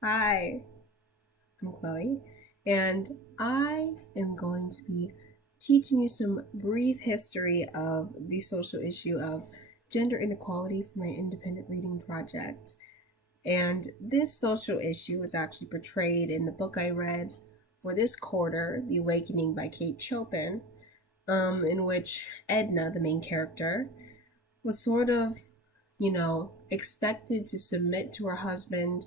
Hi, I'm Chloe, and I am going to be teaching you some brief history of the social issue of gender inequality for my independent reading project. And this social issue was actually portrayed in the book I read for this quarter, The Awakening by Kate Chopin, in which Edna, the main character, was sort of expected to submit to her husband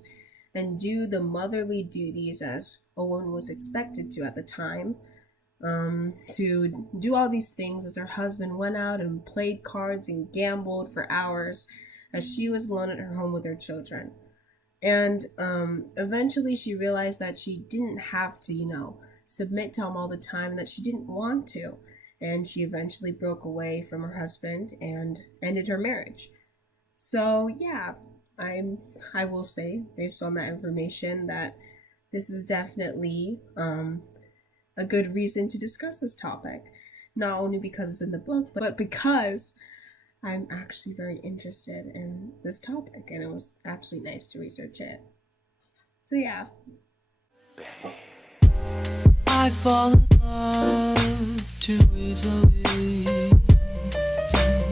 and do the motherly duties as a woman was expected to at the time. To do all these things as her husband went out and played cards and gambled for hours as she was alone at her home with her children. And eventually she realized that she didn't have to, submit to him all the time, that she didn't want to. And she eventually broke away from her husband and ended her marriage. So yeah, I will say based on that information that this is definitely a good reason to discuss this topic, not only because it's in the book, but because I'm actually very interested in this topic, and it was actually nice to research it. So yeah. I fall in love too easily.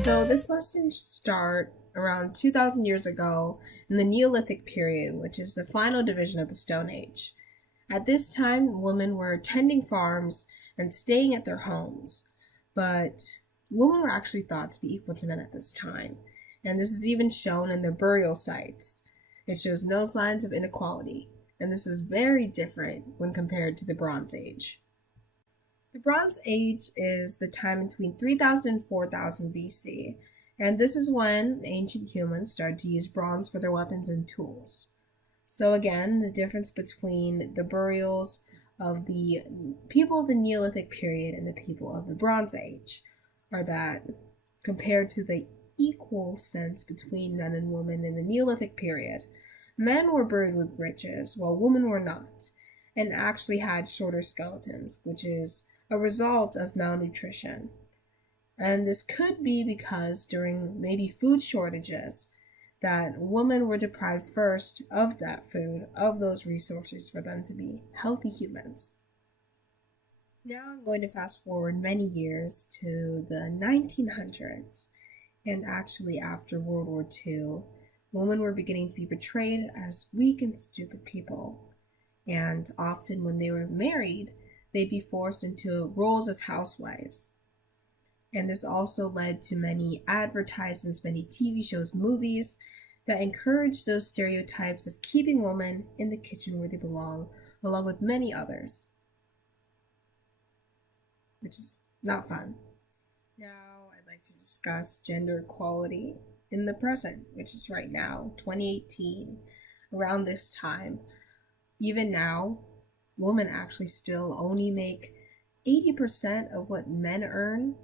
So this lesson start around 2,000 years ago in the Neolithic period, which is the final division of the Stone Age. At this time, women were tending farms and staying at their homes, but women were actually thought to be equal to men at this time, and this is even shown in their burial sites. It shows no signs of inequality, and this is very different when compared to the Bronze Age. The Bronze Age is the time between 3000 and 4000 BC, and this is when ancient humans started to use bronze for their weapons and tools. So again, the difference between the burials of the people of the Neolithic period and the people of the Bronze Age are that compared to the equal sense between men and women in the Neolithic period, men were buried with riches while women were not, and actually had shorter skeletons, which is a result of malnutrition. And this could be because during maybe food shortages, that women were deprived first of that food, of those resources for them to be healthy humans. Now I'm going to fast forward many years to the 1900s, and actually after World War II, women were beginning to be portrayed as weak and stupid people. And often when they were married, they'd be forced into roles as housewives. And this also led to many advertisements, many TV shows, movies that encouraged those stereotypes of keeping women in the kitchen where they belong, along with many others, which is not fun. Now I'd like to discuss gender equality in the present, which is right now, 2018, around this time. Even now, women actually still only make 80% of what men earn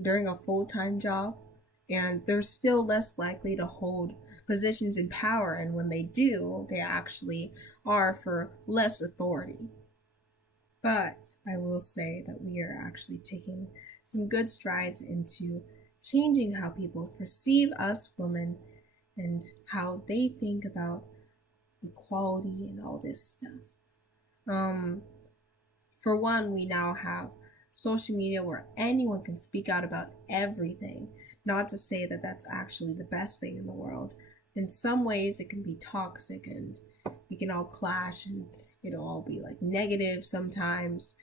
during a full-time job, and they're still less likely to hold positions in power, and when they do, they actually are for less authority. But I will say that we are actually taking some good strides into changing how people perceive us women and how they think about equality and all this stuff. For one, we now have social media where anyone can speak out about everything. Not to say that that's actually the best thing in the world. In some ways, it can be toxic and we can all clash and it'll all be like negative sometimes.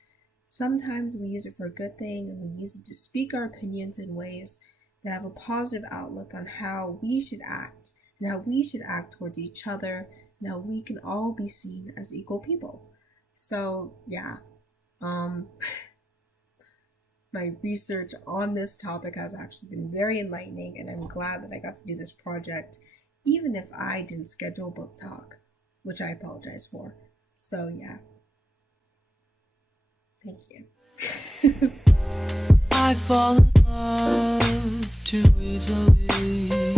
Sometimes we use it for a good thing and we use it to speak our opinions in ways that have a positive outlook on how we should act and how we should act towards each other and how we can all be seen as equal people. So yeah, my research on this topic has actually been very enlightening, and I'm glad that I got to do this project, even if I didn't schedule book talk, which I apologize for. So yeah, thank you. I fall in love too easily.